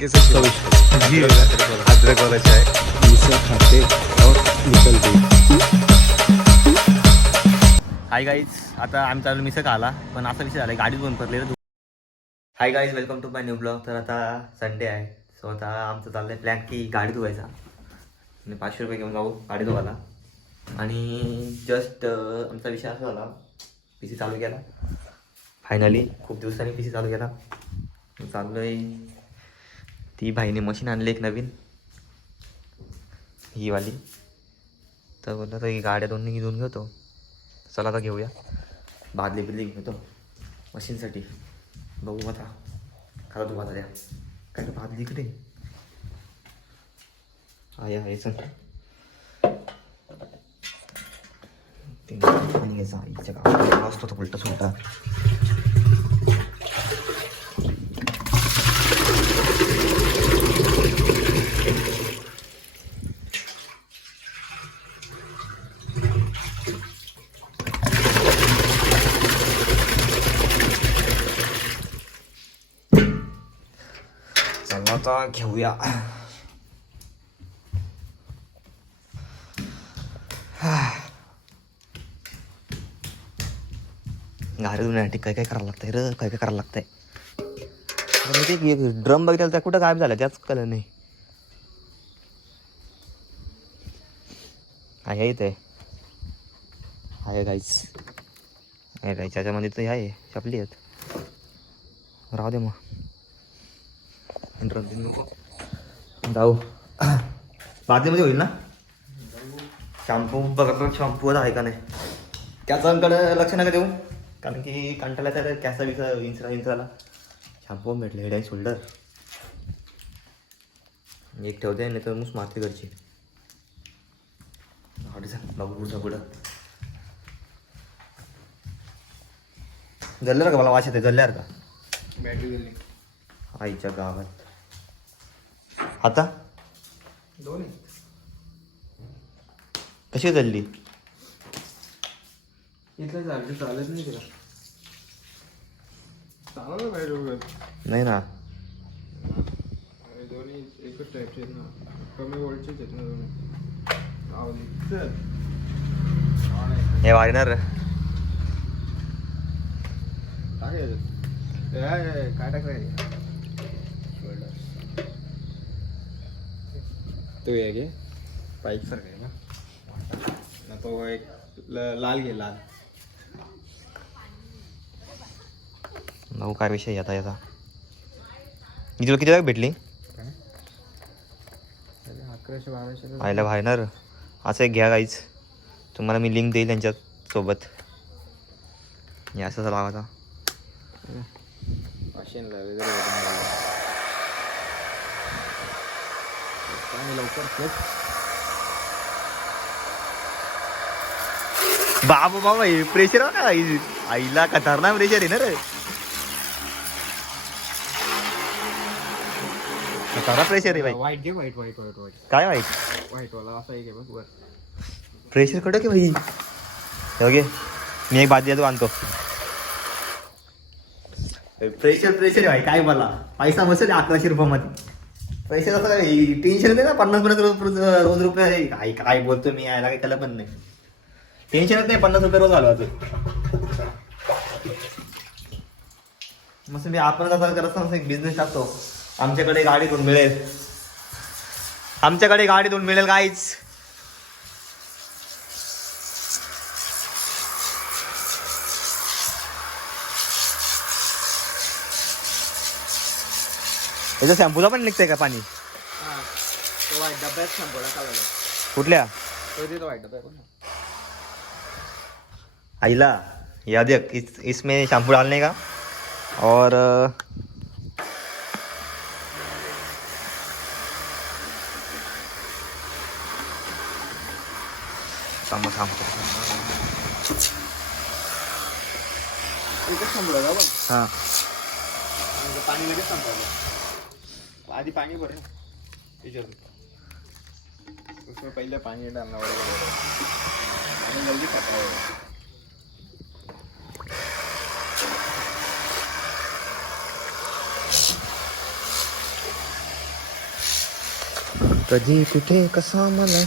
जी। अदरक वाला चाय मिसळ खाते और निकलते हाय गाईज आता आम्ही चालू मिसळ खाला पण असा विषय झाला गाडीत बंद पडले hi guys welcome to my new blog तर आता संडे आहे. सो आता आमचं चाललंय प्लॅन की गाडी धुवायचा आणि पाचशे रुपये घेऊन जाऊ गाडी धुवायला आणि जस्ट आमचा विषय असा झाला पी सी चालू केला. फायनली खूप दिवसांनी पी सी चालू केला. चाललो आहे ती भाईने मशीन आणली एक नवीन. ही वाली. तर बोललं तर ही गाड्या दोन घेऊन घेतो. चला आता घेऊया. बादली बिदली घेतो मशीनसाठी. बघू आता. खरं तू आता द्या काय का बादली इकडे आहे आहे चल. ते पाणी आईच्या गावात. असतो तो उलटा सुलटा चला आता घेऊया गाडी धुण्यासाठी काय काय करायला लागतंय र काय काय करायला लागतंय अरे ते ड्रम बघितलं त्या कुठं गायब झाला त्याच कळलं नाही आहे इथे आहे गाईच आहे गाईच्या त्याच्यामध्ये तर आहे शपली आहेत राहू दे मग जाऊ. बादलीमध्ये होईल ना? शॅम्पू बघा शॅम्पू आहे का नाही. त्याच्याकडे लक्ष नका देऊ. कारण की कंटाळा तर कॅसा बिसा इन्सरा इन्सराला शॅम्पू भेटले हेड अँड शोल्डर एक ठेवते नाही तर मुस मारते घरची. हॉटे सांग बघू पुढचं पुढं. जल्ल्यावर का मला वाच येते जल्ल्यावर का? बॅटरी आईच्या गावात. आता? दोन कशी चालली? इथलं चालतं चालत नाही तिला. चालवलं पाहिजे उगाच. नाही ना. अरे दोन्ही एकच टाईपचे आहेत ना. कमी वोल्टचेच आहेत ना दोन्ही. आवली. चल. हा नाही. हे वाढणार. टाक याच्यात. ए, ए, ए, काय टाकाय तो एक घे पाईप सारखा आहे ना. ना तो एक लाल घे लाल. भाऊ काय विषय आता याचा? मी तुला किती भेटली? अकराशे बाराशे आयला वाढणार असं एक घ्या काहीच तुम्हाला मी लिंक देईल त्यांच्यासोबत. हे असं काय लवकर खेच बाबा बाबा हे प्रेशर का आई. आईला खतरनाक प्रेशर आहे ना रे. खतरनाक प्रेशर आहे भाई. वाईट घे वाईट वाईट वाईट वाईट. काय वाईट? वाईट वाला असा एक आहे बघ वर. प्रेशर कडक आहे भाई? बघे मी एक बादली तू आणतो. प्रेशर प्रेशर आहे भाई. काय मला पैसा बसेल अकराशे रुपयामध्ये. पैसे कसं काय टेन्शन नाही ना? पन्नास पन्नास रोज रोज रुपये काय काय बोलतो मी यायला काही कला पण नाही. टेन्शनच नाही पन्नास रुपये रोज आलो मस्त मी आपण कसं करत एक बिझनेस टाकतो. आमच्याकडे गाडी दोन मिळेल. आमच्याकडे गाडी दोन मिळेल काहीच याचा शॅम्पूचा पण निघतंय का पाणी? तो वाईट डब्यात संपवला चालला कुठल्या? तो तिथं वाईट डब्या बघ. ना. आईला या देख इस, इसमें शैम्पू डालने का? और अ, थांब थांब. इथंच संपवलं का बघ. हां. म्हणजे पाणी लगेच संपवलं आधी पाणी भर ना. त्याच्यात उसमें पहले आणि डालना पड़ेगा जल्दी खाता कधी कुठे कसा मला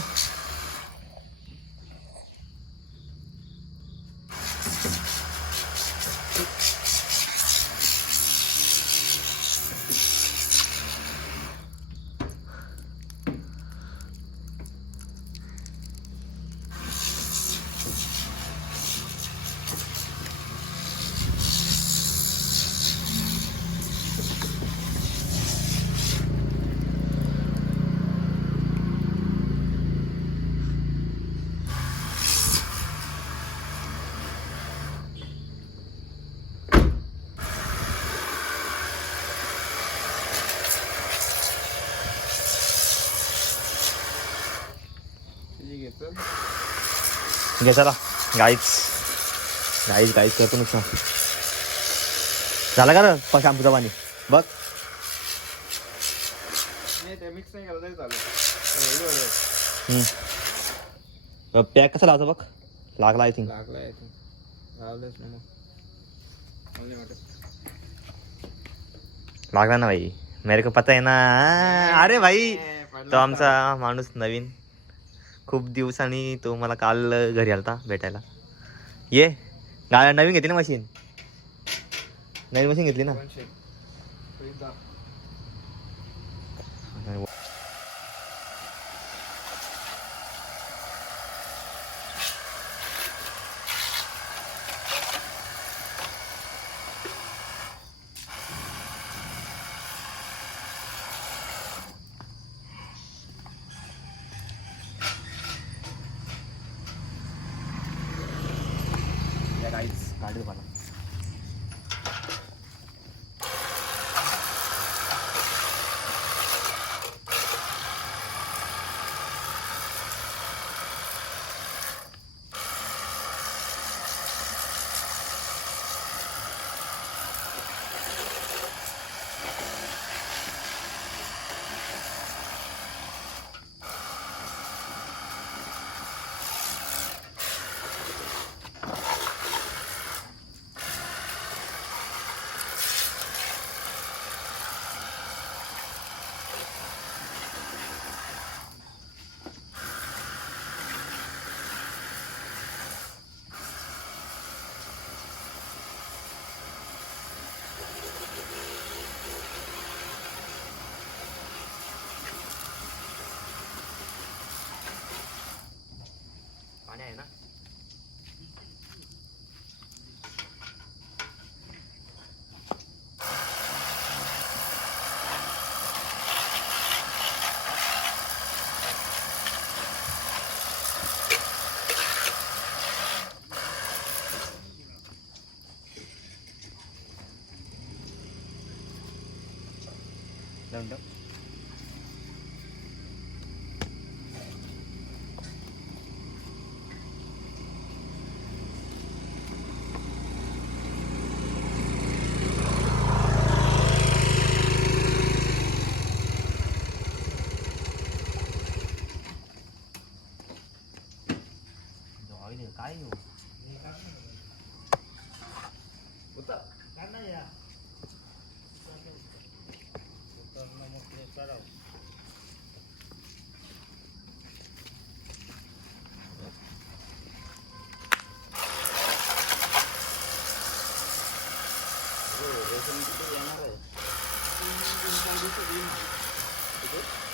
घे चला. गाईच गाईच गाईच करतो नुकसान झालं का रे प- शॅम्पूचं पाणी? बघ. पॅक कसं लावतो बघ? लागला आय थिंक लावलंच ना मग. लागला ना भाई. मेरे को पता है ना. अरे भाई. तो आमचा माणूस नवीन. खूप दिवसांनी तो मला काल घरी आलता भेटायला. ये गा नवीन घेतली ना मशीन नवीन मशीन घेतली ना? गाईच गाडी मला पाणी आहे ना दोन टाक. ऑइल काय येऊ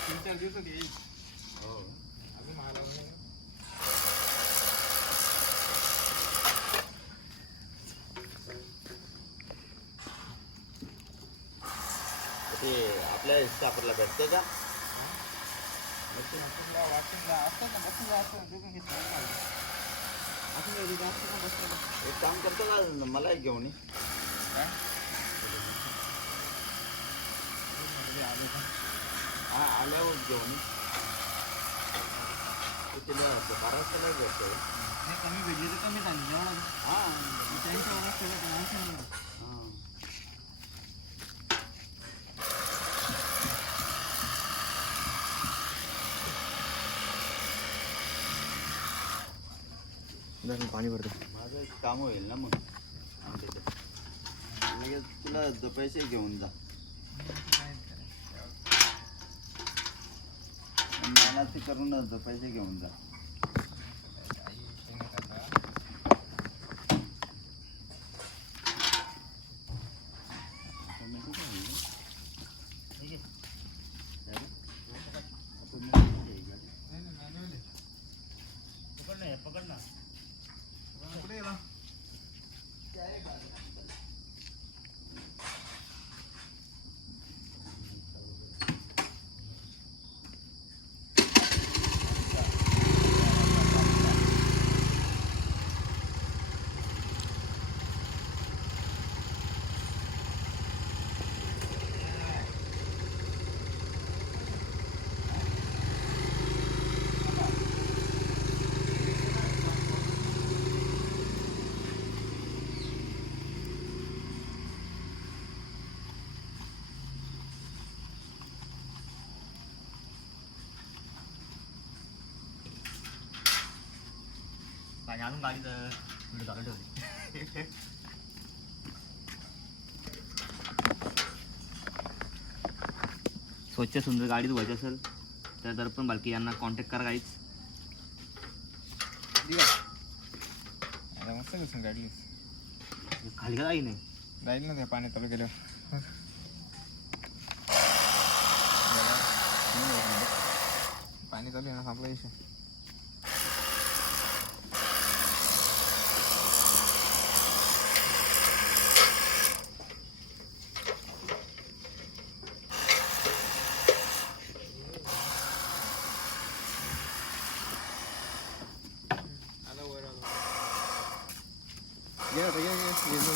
तीन चार दिवसात येईल अजून आला नाही. ते आपल्या हिस्सापूरला भेटते का वाशिमला वाशिमला असतं ना बसून असतं घेतलं असं नाही ना एक काम करतो का मला एक घेऊन ये काय? ते आलं का? हा आल्यावर घेऊन तिला बारा वाजता नाही भेटतो नाही, कमी भेटली तर कमी झाली जेवढा हा. त्यांच्या. हा. पाणी भरतो माझं काम होईल ना मग. लगेच तुला द- पैसे घेऊन जा. असं करून जातो पैसे घेऊन जा टोमॅटो काय आहे? ठीक आहे. काय रे? टोमॅटो किती आहे का? पकड ना, पकड ना. पाणी आणून गाडीचं व्हिडिओ चालू ठेवली स्वच्छ सुंदर गाडी धुवायची असेल तर दर्पण बालकी यांना कॉन्टॅक्ट करा आता मस्त घुसून काढली खाली का काही नाही? जाईल ना त्या पाण्यात चालू गेल्यावर पाणी चालू आहे ना संपला विषय आला वर आला घे आता, घे, घे, घे, घे.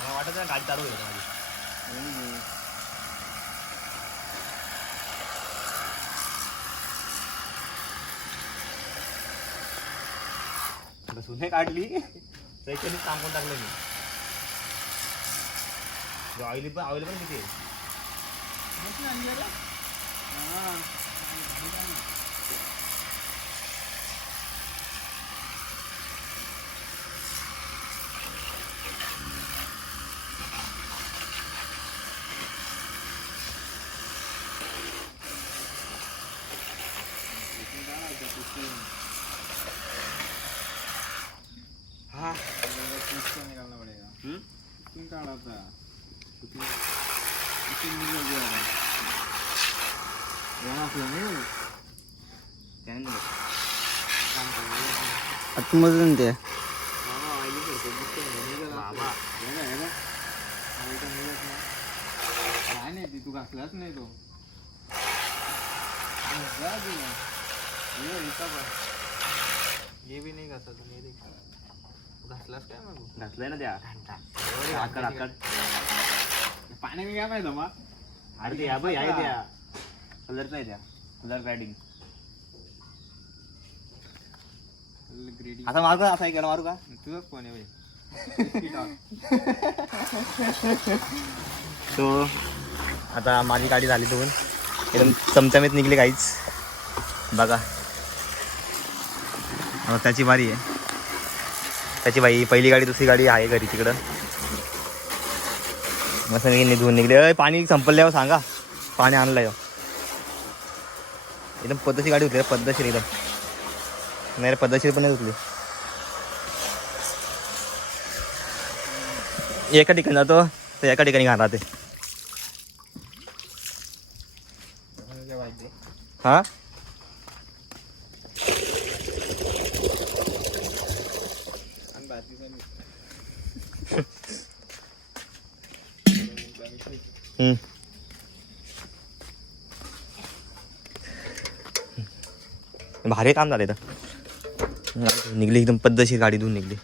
मला वाटत ना गाडी चालू होईल माझी. सुने काढली. त्याच्याने काम करून टाकलं मी. ऑइली पण ऑइल पण किती आहे हाँ इसको निकालना पड़ेगा हम्म? तुम कहाँ डालता है इसको निकल गया है यहाँ से नहीं त्याने नाही. आतमधून ते मामा आईली करतो मस्त निघाला बाबा. हेगा हेगा आईचा निघत नाही. काय नाही ती तू घासलाच नाही तो. ये भी नहीं घासा काय मग? घातलंय ना त्या. आकड आकड पाण्याने काय माहिती मग अरे ते बाई आहे त्या. कलरचा आहे त्या. कलर ग्रेडी आता मारू का? असा ऐकायला मारू का? तुझाच फोन आहे सो आता माझी गाडी झाली धुवून एकदम चमचमीत निघली काहीच. बघा. त्याची बारी आहे. त्याची बाई पहिली गाडी दुसरी गाडी आहे घरी तिकडं. मस्त मी धुवून निघले. पाणी संपल्यावर हो, सांगा. पाणी आणलंय हो. एकदम पद्धतशीर गाडी होती पद्धतशीर एकदम. नाही रे पद्धतशीर पण नाही धुतली एका ठिकाणी जातो तर एका ठिकाणी घाण राहते. हा? हम्म. भारी काम झालं इथं. निघली एकदम पद्धतशीर गाडी धुवून निघली.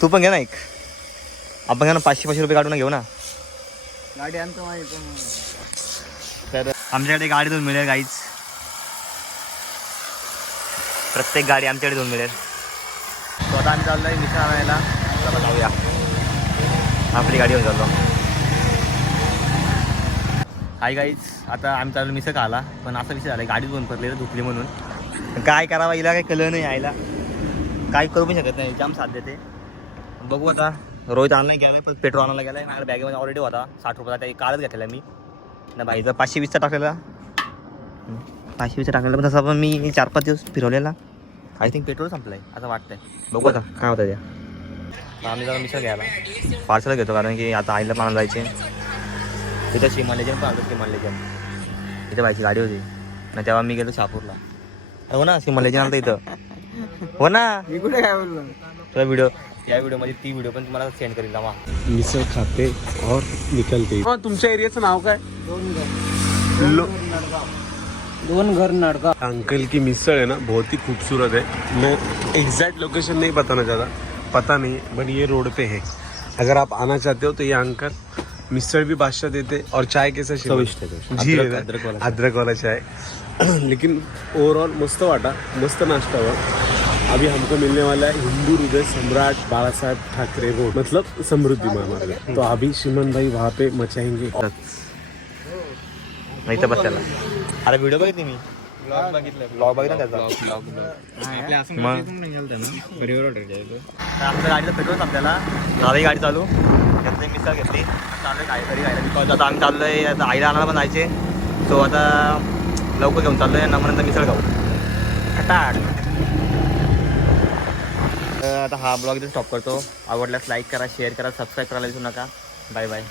तू पण घे ना एक. आपण घ्या ना पाचशे पाचशे रुपये काढून घेऊ ना. गाडी आणतो तर आमच्याकडे गाडी दोन मिळेल गाईच प्रत्येक गाडी आमच्याकडे दोन मिळेल. तो आता आम्ही आहे मिसळ आणायला चला जाऊया. आपली गाडी घेऊन चाललो. हाय गाईच आता आम्ही चाललो मिसळ खाला पण असा विषय झाला गाडी दोन पडले धुतली म्हणून. काय करावं हिला काही कलर नाही यायला काय करू पण शकत नाही जाम साथ देते. बघू आता रोहित आणायला घ्यावे पण पेट्रोल आणायला गेला माझ्या बॅगेमध्ये ऑलरेडी होता. साठ रुपयाचा काही कालच घेतलेला मी. ना भाईचा पाचशे वीसचा टाकलेला. पाचशे वीसचा टाकलेला पण तसा पण मी चार पाच दिवस फिरवलेला. आय थिंक पेट्रोल संपलंय असं वाटतंय. बघू आता काय होतं त्या आम्ही जरा मिसळ घ्यायला. पार्सल घेतो कारण की आता आईला पण जायचे तिथं शिमालेजन पण आलं शिमालेजन तिथे बाईची गाडी होती. ना तेव्हा मी गेलो शहापूरला. हो ना शिमालेजन आलं इथं. हो ना. मी कुठे काय बोललो? तुला व्हिडिओ या व्हिडिओमध्ये ती व्हिडिओ पण तुम्हाला सेंड करेल ना मिसळ खाते और निकलते. हा तुमच्या एरियाचं नाव काय? लो- दोन घर नडगा. अंकल की मिसळ है ना बहुत ही खूबसूरत है मैं एग्जैक्ट लोकेशन नहीं बताना चाहता पता नहीं बट ये रोड पे है। अगर आप आना चाहते हो तो ये अंकल मिसळ भी बादशाह देते और चाय कैसा? चविष्ट तो. जी अद्रक- अद्रक वाला अदरक वाला चाय। लेकिन ओवरऑल मस्त वाटा मस्त नाश्ता हुआ। अभी हमको मिलने वाला है हिंदू हृदय सम्राट बाला साहेब ठाकरे रोड मतलब समृद्धि महामार्ग। तो अभी श्रीमान भाई वहाँ पे मचाएंगे। नाही तर बस अरे व्हिडिओ बघितली मी. ब्लॉग बघितला. तर आमच्या गाडीचं पेट्रोल संपल्याला झाली गाडी चालू. त्यातली मिसळ घेतली. चालू गाडी घरी गायला बिकॉज आता आम्ही चाललोय आता आईला आणायला पण जायचे सो आता लवकर घेऊन चाललोय नंतर मिसळ खाऊ. तर आता हा ब्लॉग इथे स्टॉप करतो. आवडल्यास लाईक करा शेअर करा सबस्क्राईब करायला विसरू नका. Bye bye